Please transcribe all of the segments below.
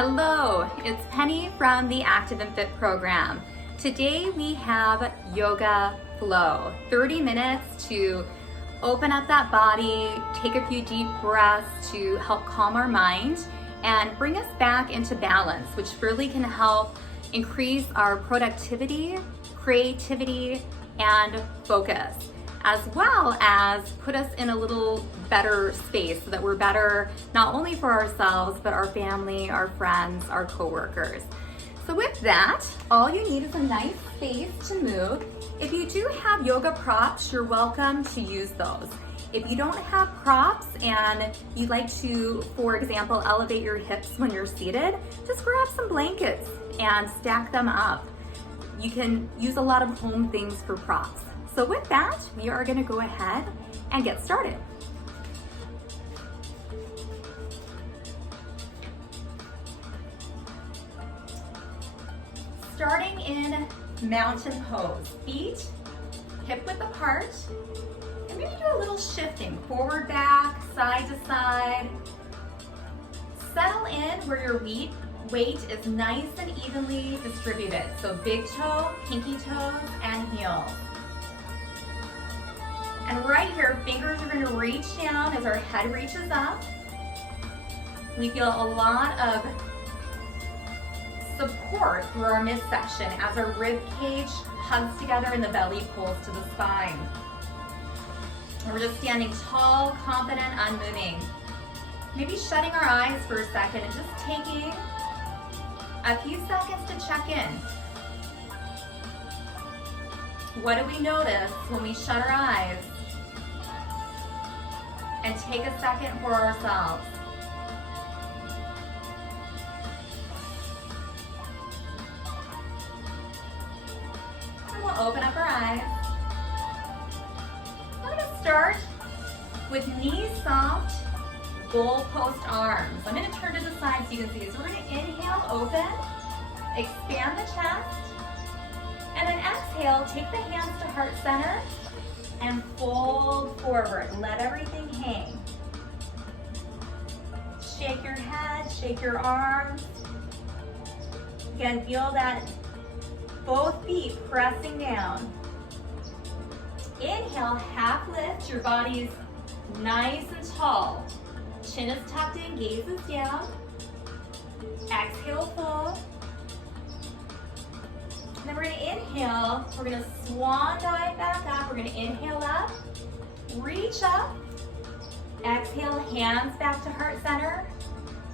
Hello, it's Penny from the Active&Fit program. Today we have Yoga Flow, 30 minutes to open up that body, take a few deep breaths to help calm our mind and bring us back into balance, which really can help increase our productivity, creativity, and focus, as well as put us in a little better space so that we're better not only for ourselves, but our family, our friends, our coworkers. So with that, all you need is a nice space to move. If you do have yoga props, you're welcome to use those. If you don't have props and you'd like to, for example, elevate your hips when you're seated, just grab some blankets and stack them up. You can use a lot of home things for props. So with that, we are gonna go ahead and get started. Starting in mountain pose, feet hip width apart, and maybe do a little shifting, forward, back, side to side. Settle in where your weight is nice and evenly distributed. So big toe, pinky toes, and heels. And right here, fingers are gonna reach down as our head reaches up. We feel a lot of support through our midsection as our rib cage hugs together and the belly pulls to the spine. And we're just standing tall, confident, unmoving. Maybe shutting our eyes for a second and just taking a few seconds to check in. What do we notice when we shut our eyes and take a second for ourselves? And we'll open up our eyes. I'm going to start with knees soft, goalpost arms. I'm going to turn to the side so you can see. So we're going to inhale, open, expand the chest, and then exhale, take the hands to heart center and fold forward. Let everything hang. Shake your head, shake your arms. Again, feel that both feet pressing down. Inhale, half lift, your body's nice and tall. Chin is tucked in, gaze is down. Exhale, fold. And then we're gonna inhale, we're gonna swan dive back up. We're gonna inhale up, reach up. Exhale, hands back to heart center.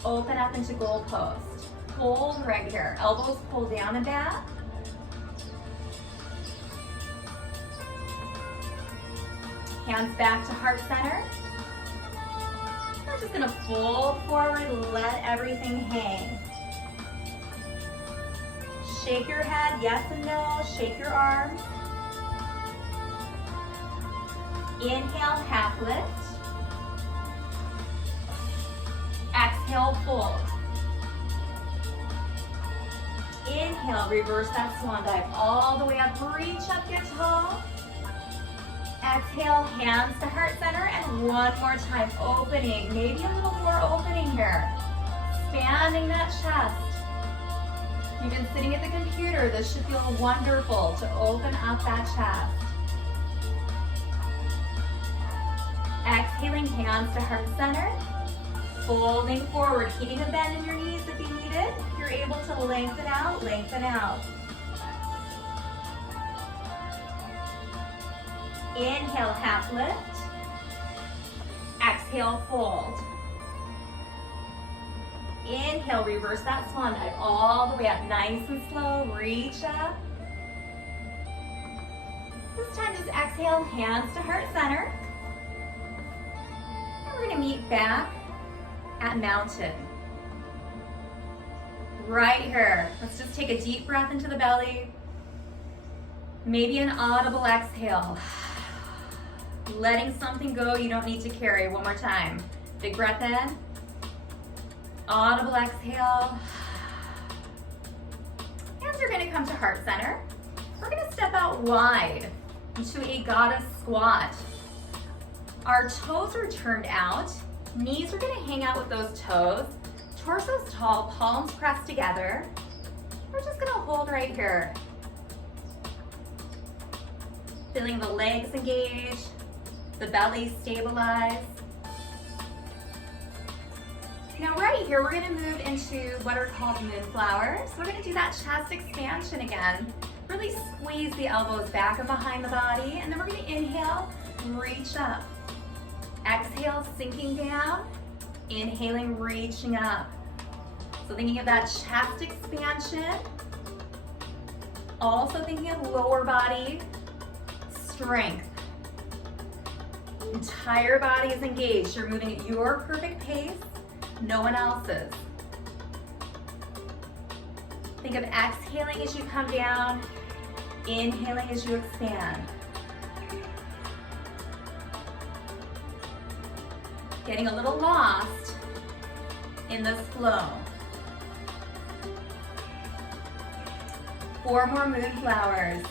Open up into goal post. Hold right here, elbows pull down and back. Hands back to heart center. We're just gonna fold forward, let everything hang. Shake your head, yes and no, shake your arms. Inhale, half lift. Exhale, fold. Inhale, reverse that swan dive all the way up, reach up, get tall. Exhale, hands to heart center, and one more time, opening, maybe a little more opening here. Expanding that chest. You've been sitting at the computer, this should feel wonderful to open up that chest. Exhaling, hands to heart center. Folding forward, keeping a bend in your knees if you need it. If you're able to lengthen out, lengthen out. Inhale, half lift. Exhale, fold. Inhale, reverse that swan dive all the way up, nice and slow, reach up. This time just exhale, hands to heart center. And we're gonna meet back at mountain. Right here, let's just take a deep breath into the belly. Maybe an audible exhale. Letting something go you don't need to carry. One more time. Big breath in. Audible exhale. Hands are gonna come to heart center. We're gonna step out wide into a goddess squat. Our toes are turned out. Knees are gonna hang out with those toes. Torso's tall, palms pressed together. We're just gonna hold right here. Feeling the legs engage, the belly stabilize. Now right here, we're gonna move into what are called moonflowers. We're gonna do that chest expansion again. Really squeeze the elbows back and behind the body, and then we're gonna inhale, reach up. Exhale, sinking down. Inhaling, reaching up. So thinking of that chest expansion. Also thinking of lower body strength. Entire body is engaged. You're moving at your perfect pace, no one else's. Think of exhaling as you come down, inhaling as you expand. Getting a little lost in this flow. 4 more moonflowers.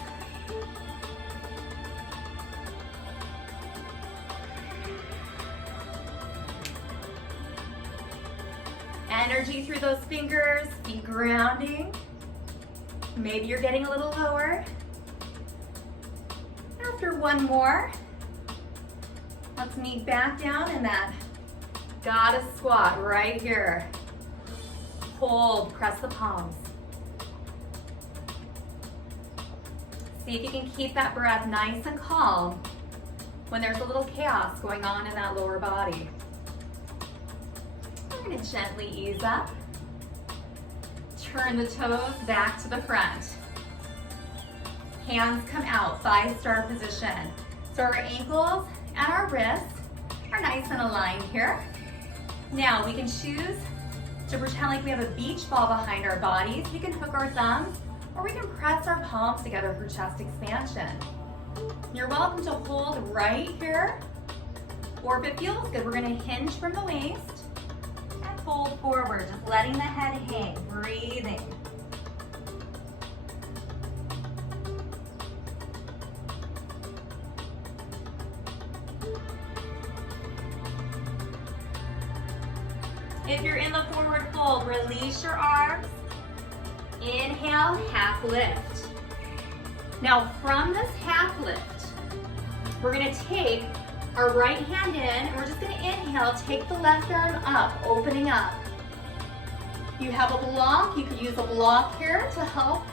Energy through those fingers, be grounding. Maybe you're getting a little lower. After 1 more, let's meet back down in that goddess squat right here. Hold, press the palms. See if you can keep that breath nice and calm when there's a little chaos going on in that lower body. We're gonna gently ease up. Turn the toes back to the front. Hands come out, 5-star position. So our ankles and our wrists are nice and aligned here. Now we can choose to pretend like we have a beach ball behind our bodies. We can hook our thumbs, or we can press our palms together for chest expansion. You're welcome to hold right here, or if it feels good, we're gonna hinge from the waist and fold forward, just letting the head hang, breathing. If you're in the forward fold, release your arms. Inhale, half lift. Now from this half lift, we're gonna take our right hand in, and we're just gonna inhale, take the left arm up, opening up. You have a block, you could use a block here to help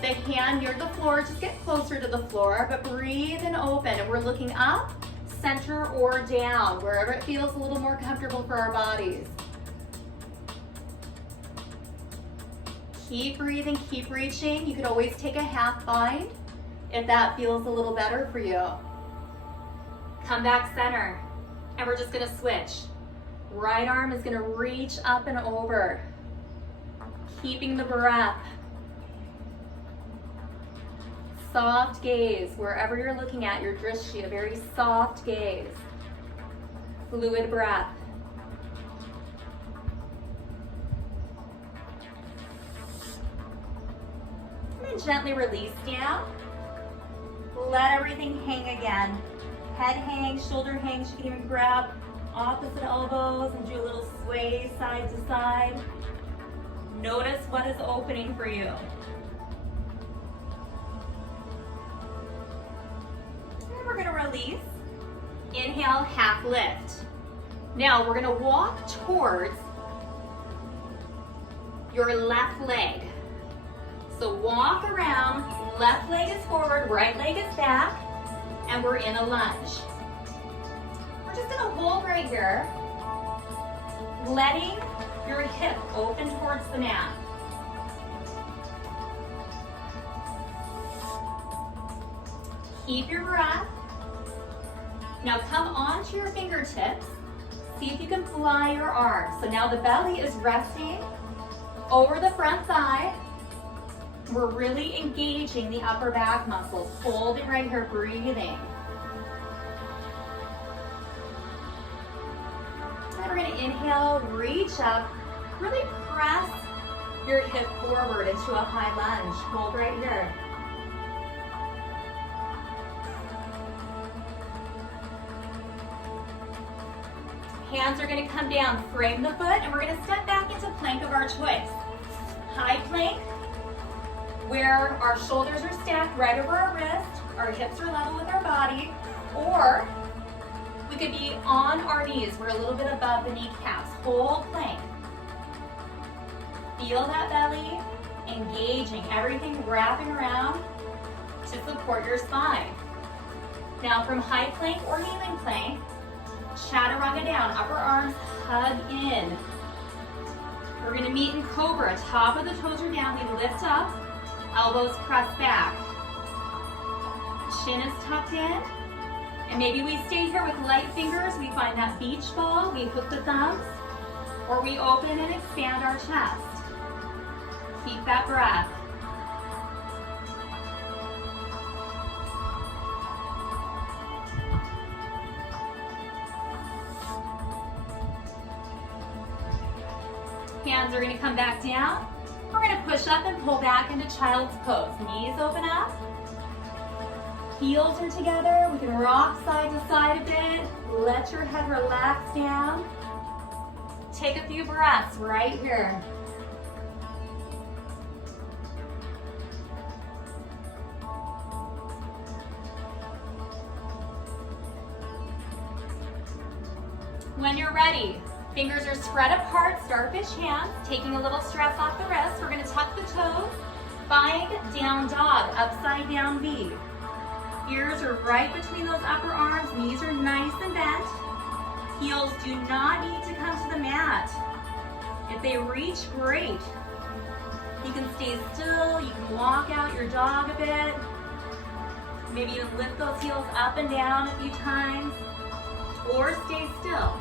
the hand near the floor, just get closer to the floor, but breathe and open. And we're looking up, center, or down, wherever it feels a little more comfortable for our bodies. Keep breathing, keep reaching. You could always take a half bind if that feels a little better for you. Come back center, and we're just gonna switch. Right arm is gonna reach up and over, keeping the breath. Soft gaze, wherever you're looking at your drishti, a very soft gaze. Fluid breath. And then gently release down. Let everything hang again. Head hangs, shoulder hangs. You can even grab opposite elbows and do a little sway side to side. Notice what is opening for you. And we're gonna release. Inhale, half lift. Now we're gonna walk towards your left leg. So walk around, left leg is forward, right leg is back, and we're in a lunge. We're just gonna hold right here, letting your hip open towards the mat. Keep your breath. Now come onto your fingertips. See if you can fly your arms. So now the belly is resting over the front thigh. We're really engaging the upper back muscles. Holding right here, breathing. Then we're gonna inhale, reach up, really press your hip forward into a high lunge. Hold right here. Hands are gonna come down, frame the foot, and we're gonna step back into plank of our choice. High plank, where our shoulders are stacked right over our wrist, our hips are level with our body, or we could be on our knees. We're a little bit above the kneecaps. Whole plank. Feel that belly, engaging, everything wrapping around to support your spine. Now from high plank or kneeling plank, chaturanga down, upper arms hug in. We're gonna meet in cobra. Top of the toes are down, we lift up, elbows press back. Chin is tucked in. And maybe we stay here with light fingers, we find that beach ball, we hook the thumbs, or we open and expand our chest. Keep that breath. Hands are gonna come back down. We're gonna push up and pull back into child's pose. Knees open up. Heels are together. We can rock side to side a bit. Let your head relax down. Take a few breaths right here. When you're ready, fingers are spread apart, starfish hands, taking a little stress off the wrist. We're gonna tuck the toes, find down dog, upside down V. Ears are right between those upper arms, knees are nice and bent. Heels do not need to come to the mat. If they reach, great. You can stay still, you can walk out your dog a bit. Maybe you lift those heels up and down a few times, or stay still.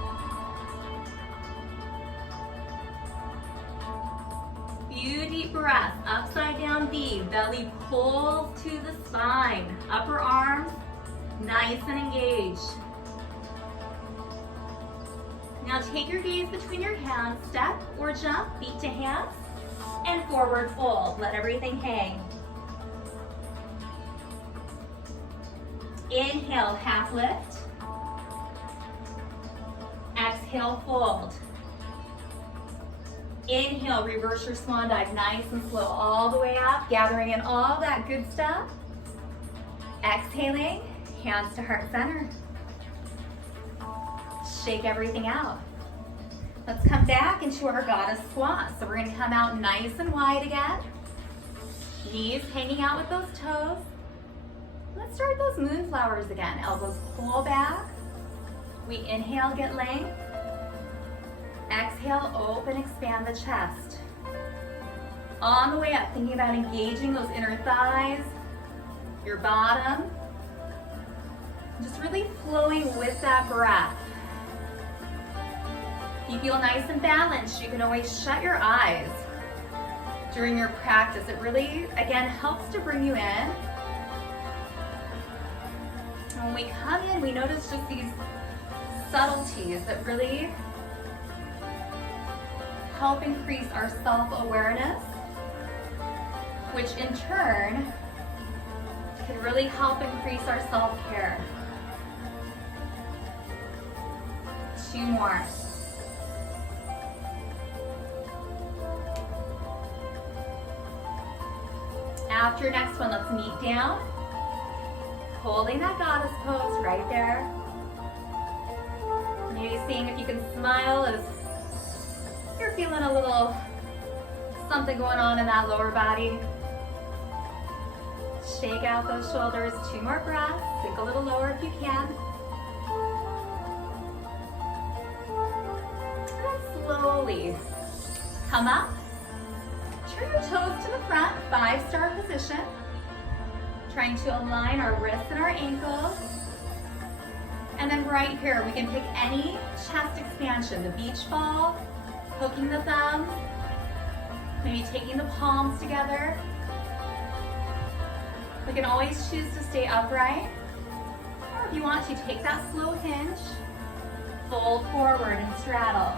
Few deep breaths, upside down V, belly pulls to the spine, upper arms nice and engaged. Now take your gaze between your hands, step or jump, feet to hands, and forward fold. Let everything hang. Inhale, half lift. Exhale, fold. Inhale, reverse your swan dive, nice and slow, all the way up, gathering in all that good stuff. Exhaling, hands to heart center. Shake everything out. Let's come back into our goddess squat. So we're gonna come out nice and wide again. Knees hanging out with those toes. Let's start those moonflowers again. Elbows pull back. We inhale, get length. Exhale, open, expand the chest. On the way up, thinking about engaging those inner thighs, your bottom. Just really flowing with that breath. If you feel nice and balanced, you can always shut your eyes during your practice. It really, again, helps to bring you in. And when we come in, we notice just these subtleties that really help increase our self-awareness, which in turn can really help increase our self-care. 2 more. After your next one, let's meet down, holding that goddess pose right there. Maybe seeing if you can smile as you're feeling a little something going on in that lower body. Shake out those shoulders, 2 more breaths, sink a little lower if you can. And slowly come up, turn your toes to the front, 5-star position. Trying to align our wrists and our ankles. And then right here, we can pick any chest expansion, the beach ball, hooking the thumbs, maybe taking the palms together. We can always choose to stay upright, or if you want to, take that slow hinge, fold forward and straddle.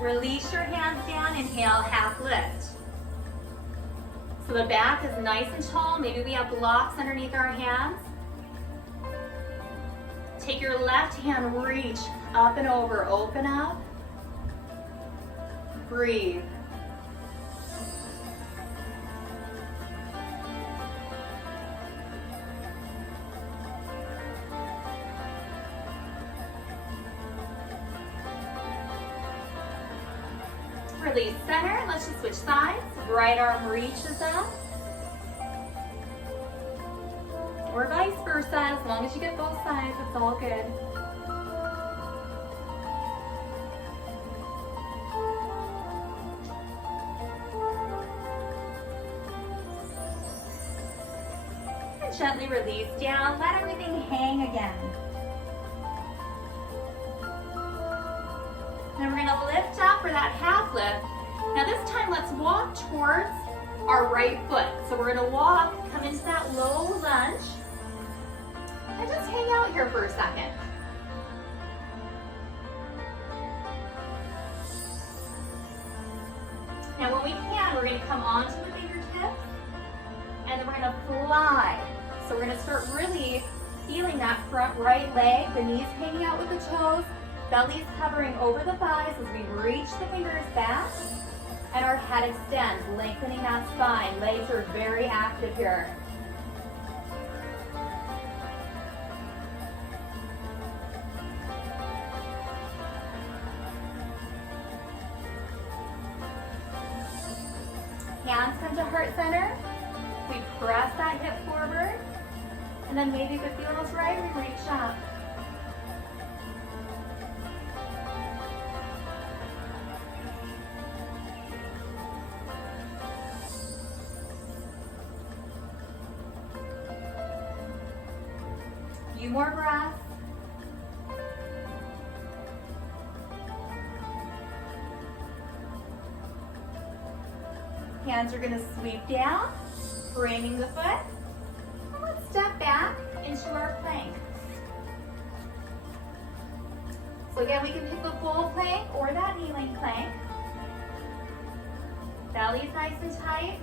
Release your hands down, inhale, half lift. So the back is nice and tall. Maybe we have blocks underneath our hands. Take your left hand, reach up and over, open up. Breathe. Release center. Let's just switch sides. Right arm reaches up. Or vice versa. As long as you get both sides, it's all good. And gently release down. Let everything hang again. Then we're gonna lift up for that half lift. Now this time, let's walk towards our right foot. So we're gonna walk, come into that low lunge, and just hang out here for a second. Now when we can, we're gonna come onto the fingertips, and then we're gonna fly. So we're gonna start really feeling that front right leg, the knees hanging out with the toes, belly's hovering over the thighs as we reach the fingers back, and our head extends, lengthening that spine. Legs are very active here. Hands come to heart center. We press that hip forward, and then maybe if it feels right, we reach up. Few more breaths. Hands are going to sweep down, framing the foot. And let's step back into our plank. So again, we can pick the full plank or that kneeling plank. Belly's nice and tight.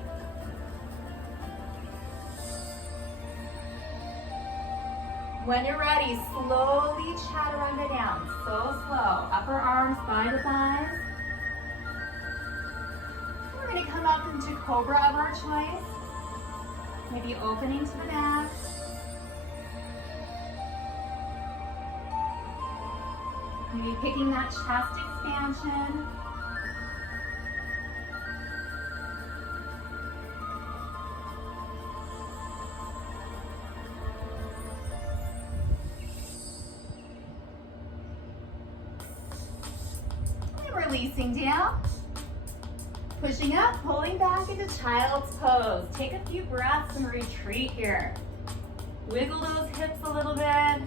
When you're ready, slowly chaturanga down, so slow. Upper arms by the thighs. We're going to come up into cobra of our choice. Maybe opening to the back. Maybe picking that chest expansion. Releasing down, pushing up, pulling back into child's pose. Take a few breaths and retreat here. Wiggle those hips a little bit.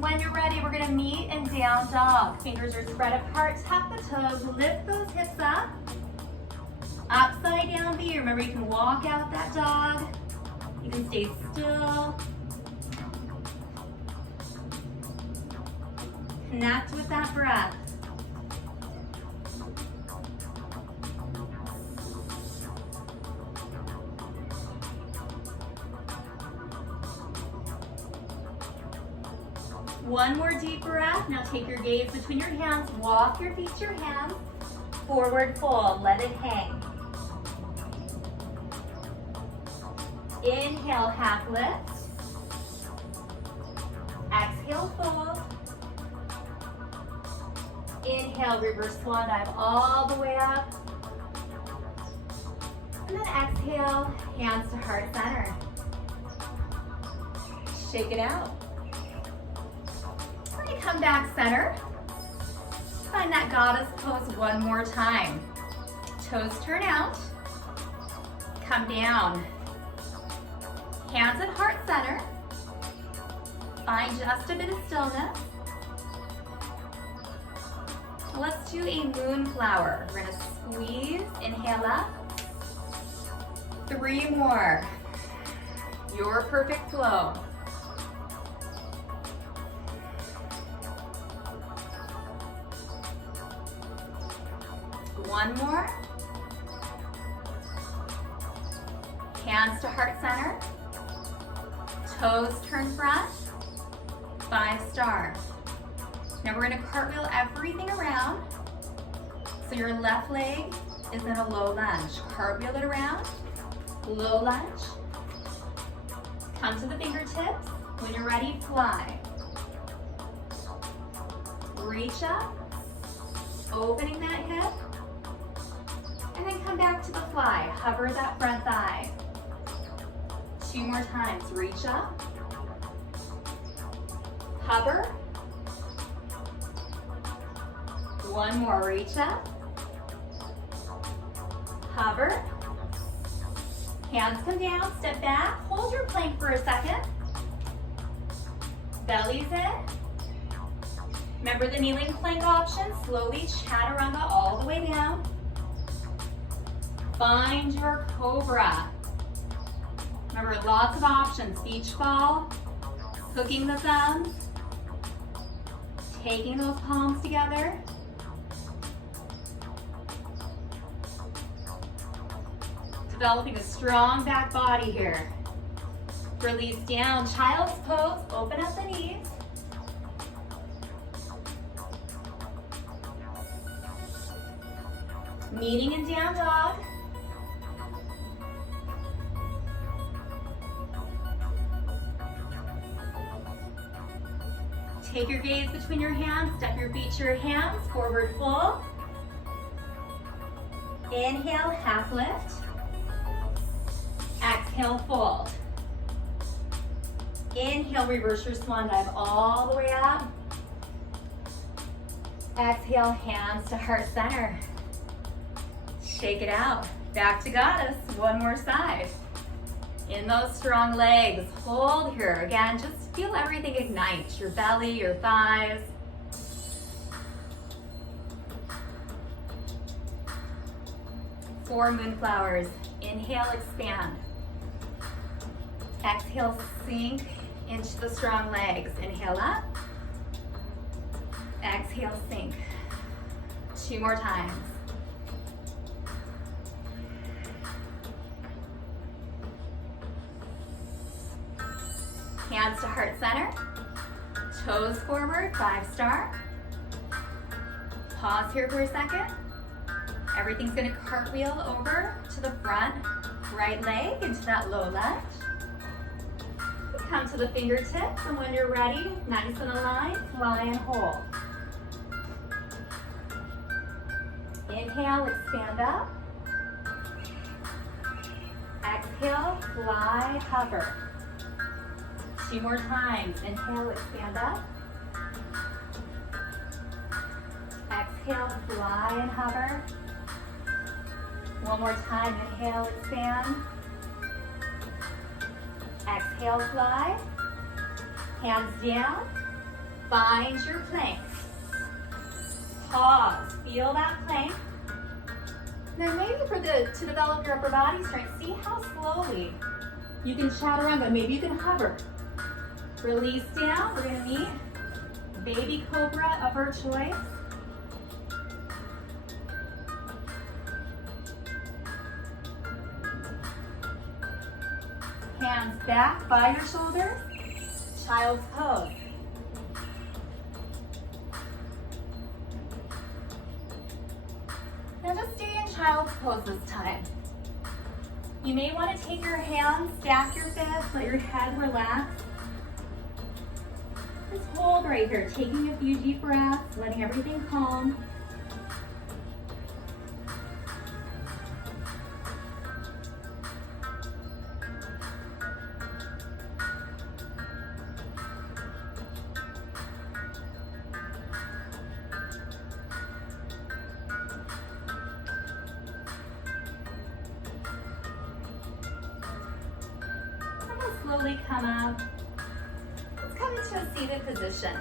When you're ready, we're gonna meet in down dog. Fingers are spread apart, tuck the toes, lift those hips up. Upside down B. Remember, you can walk out that dog. You can stay still. Connect with that breath. One more deep breath. Now take your gaze between your hands. Walk your feet to your hands. Forward fold. Let it hang. Inhale, half lift. Exhale, fold. Inhale, reverse swan dive all the way up. And then exhale, hands to heart center. Shake it out. Come back center. Find that goddess pose one more time. Toes turn out. Come down. Hands at heart center. Find just a bit of stillness. Let's do a moonflower. We're gonna squeeze, inhale up. 3 more. Your perfect flow. One more. Hands to heart center. Toes turn front. 5 star. Now we're gonna cartwheel everything around. So your left leg is in a low lunge. Cartwheel it around, low lunge. Come to the fingertips. When you're ready, fly. Reach up, opening that hip, and then come back to the fly. Hover that front thigh. 2 more times. Reach up, hover. 1 more. Reach up, hover. Hands come down, step back. Hold your plank for a second. Belly's in. Remember the kneeling plank option. Slowly chaturanga all the way down. Find your cobra. Remember, lots of options. Beach ball, hooking the thumbs, taking those palms together. Developing a strong back body here. Release down, child's pose, open up the knees. Kneading in down dog. Take your gaze between your hands, step your feet to your hands, forward fold. Inhale, half lift. Exhale, fold. Inhale, reverse your swan dive all the way up. Exhale, hands to heart center. Shake it out. Back to goddess. 1 more side. In those strong legs, hold here. Again, just feel everything ignite. Your belly, your thighs. Four moonflowers. Inhale, expand. Exhale, sink into the strong legs. Inhale up. Exhale, sink. 2 more times. Hands to heart center. Toes forward, 5 star. Pause here for a second. Everything's gonna cartwheel over to the front right leg into that low lunge. Come to the fingertips, and when you're ready, nice and aligned, fly and hold. Inhale, expand up. Exhale, fly, hover. 2 more times. Inhale, expand up. Exhale, fly and hover. 1 more time. Inhale, expand. Exhale, fly. Hands down. Find your plank. Pause. Feel that plank. Now maybe to develop your upper body strength, see how slowly you can chaturanga. Maybe you can hover. Release down. We're going to meet baby cobra of our choice. Hands back by your shoulders. Child's pose. Now just stay in child's pose this time. You may want to take your hands, stack your fists, let your head relax. Just hold right here, taking a few deep breaths, letting everything calm. Slowly come up. Let's come into a seated position.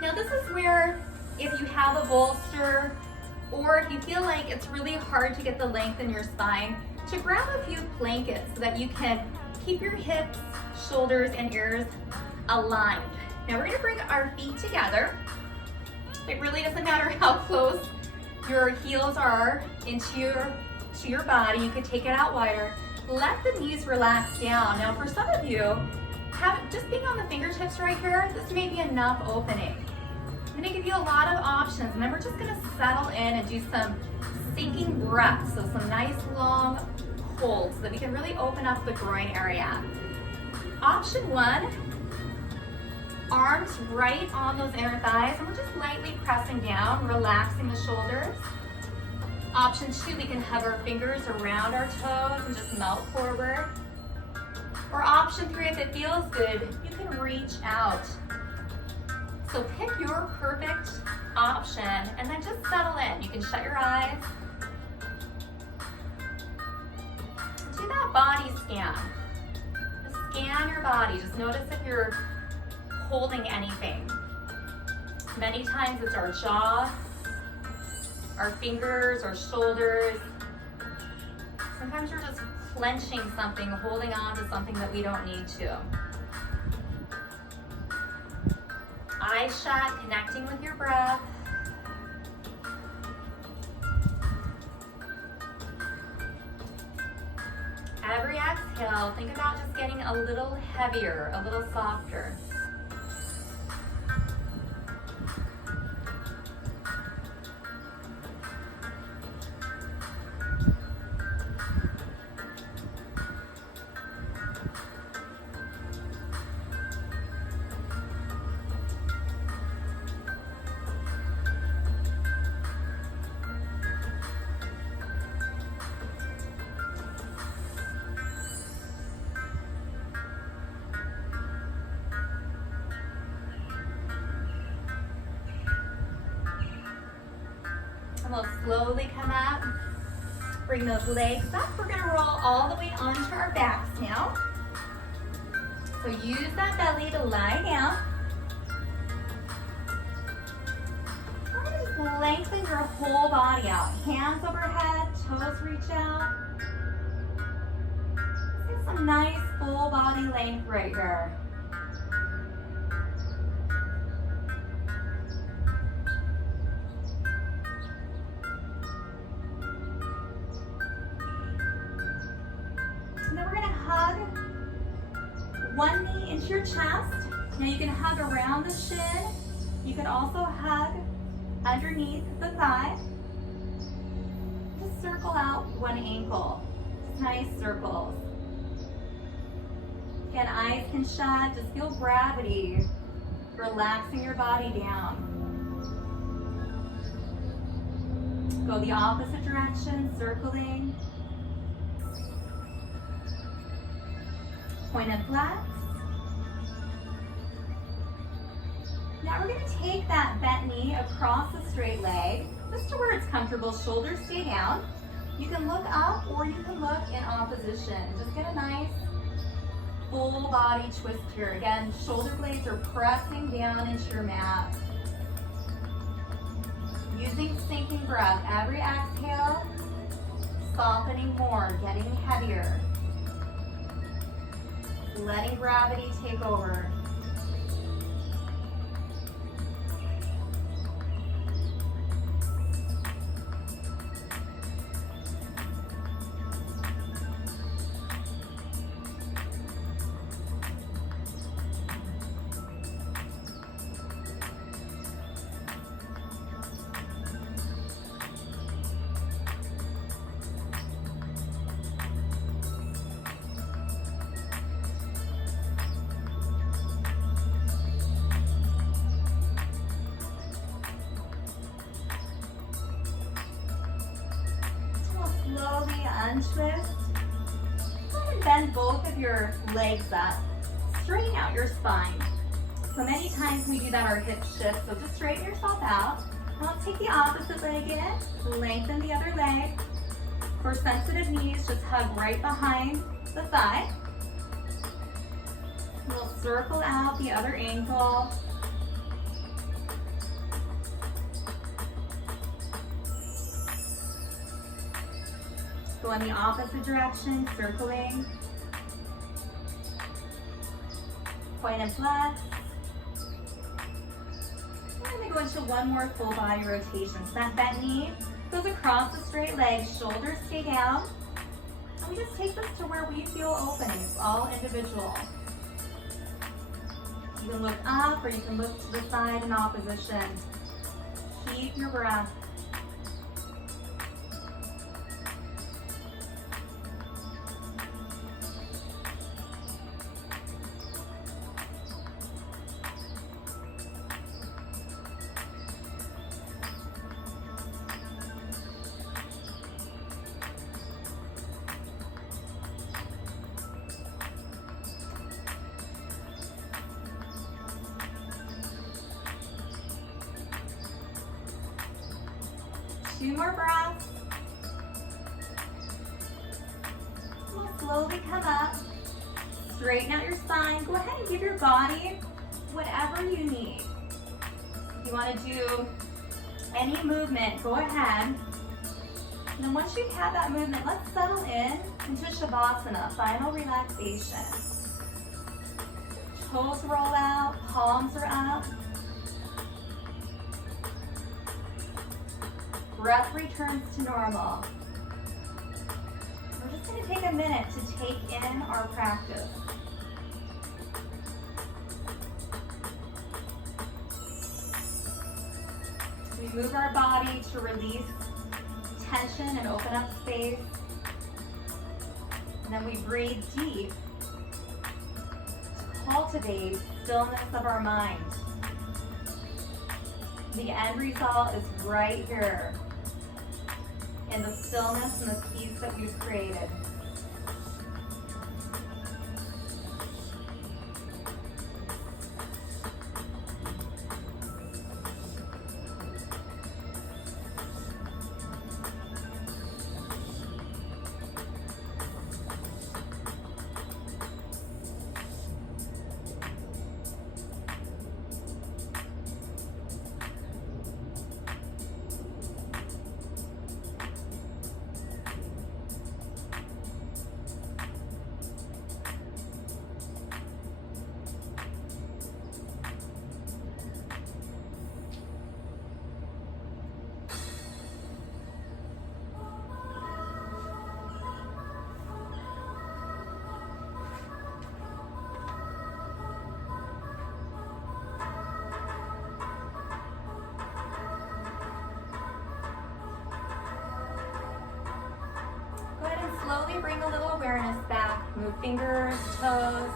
Now this is where, if you have a bolster, or if you feel like it's really hard to get the length in your spine, to grab a few blankets so that you can keep your hips, shoulders, and ears aligned. Now we're gonna bring our feet together. It really doesn't matter how close your heels are into your body. You could take it out wider. Let the knees relax down. Now for some of you, just being on the fingertips right here, this may be enough opening. I'm gonna give you a lot of options, and then we're just gonna settle in and do some sinking breaths, so some nice long holds so that we can really open up the groin area. Option one, arms right on those inner thighs, and we're just lightly pressing down, relaxing the shoulders. Option two, we can hug our fingers around our toes and just melt forward. Or option three, if it feels good, you can reach out. So pick your perfect option and then just settle in. You can shut your eyes. Do that body scan. Just scan your body. Just notice if you're holding anything. Many times it's our jaw, our fingers, our shoulders. Sometimes we're just clenching something, holding on to something that we don't need to. Eyes shut, connecting with your breath. Every exhale, think about just getting a little heavier, a little softer. We'll slowly come up, bring those legs up. We're gonna roll all the way onto our backs now. So use that belly to lie down. We're gonna just lengthen your whole body out. Hands overhead, toes reach out. Let's get some nice full body length right here. And then we're gonna hug one knee into your chest. Now you can hug around the shin. You can also hug underneath the thigh. Just circle out one ankle. Just nice circles. Again, eyes can shut. Just feel gravity relaxing your body down. Go the opposite direction, circling. Point and flex. Now we're going to take that bent knee across the straight leg, just to where it's comfortable. Shoulders stay down. You can look up or you can look in opposition. Just get a nice full body twist here. Again, shoulder blades are pressing down into your mat. Using sinking breath. Every exhale, softening more, getting heavier. Letting gravity take over. Slowly untwist. Go ahead and bend both of your legs up. Straighten out your spine. So many times we do that, our hips shift, so just straighten yourself out. Now let's take the opposite leg in, lengthen the other leg. For sensitive knees, just hug right behind the thigh. We'll circle out the other ankle. Go in the opposite direction, circling. Point and flex. And we go into one more full body rotation. So that bent knee goes across the straight leg, shoulders stay down. And we just take this to where we feel openings, all individual. You can look up or you can look to the side in opposition. Keep your breath. 2 more breaths. We'll slowly come up. Straighten out your spine. Go ahead and give your body whatever you need. If you want to do any movement, go ahead. And then once you've had that movement, let's settle into Shavasana, final relaxation. Toes roll out, palms are up. Breath returns to normal. We're just going to take a minute to take in our practice. We move our body to release tension and open up space. And then we breathe deep to cultivate stillness of our mind. The end result is right here in the stillness and the peace that we've created. Slowly bring a little awareness back. Move fingers, toes.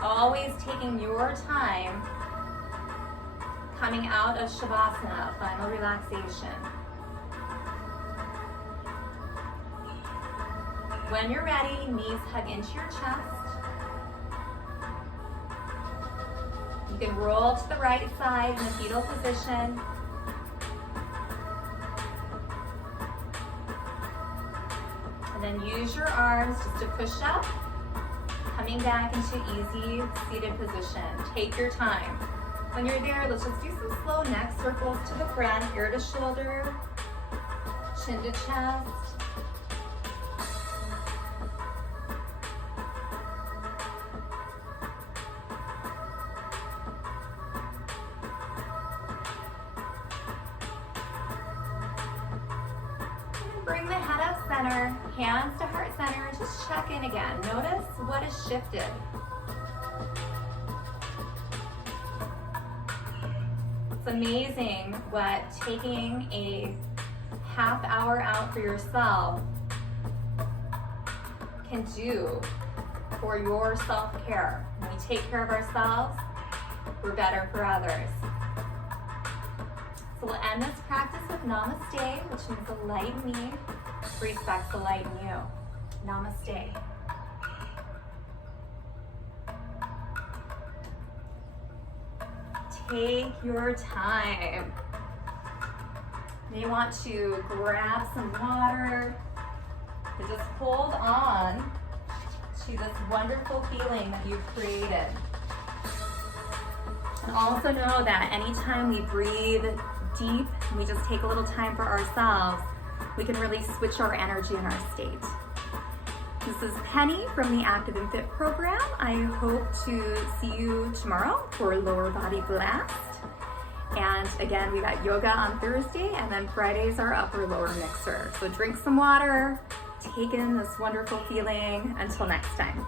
Always taking your time coming out of Shavasana, final relaxation. When you're ready, knees hug into your chest. You can roll to the right side in the fetal position. And then use your arms just to push up, coming back into easy seated position. Take your time. When you're there, let's just do some slow neck circles to the front, ear to shoulder, chin to chest. Bring the head up center, hands to heart center, and just check in again. Notice what has shifted. It's amazing what taking a half hour out for yourself can do for your self-care. When we take care of ourselves, we're better for others. So we'll end this practice with Namaste, which means the light in me respects the light in you. Namaste. Take your time. You may want to grab some water, and just hold on to this wonderful feeling that you've created. And also know that anytime we breathe deep and we just take a little time for ourselves, we can really switch our energy and our state. This is Penny from the Active and Fit program. I hope to see you tomorrow for Lower Body Blast. And again, we got yoga on Thursday, and then Fridays are upper lower mixer. So drink some water, take in this wonderful feeling. Until next time.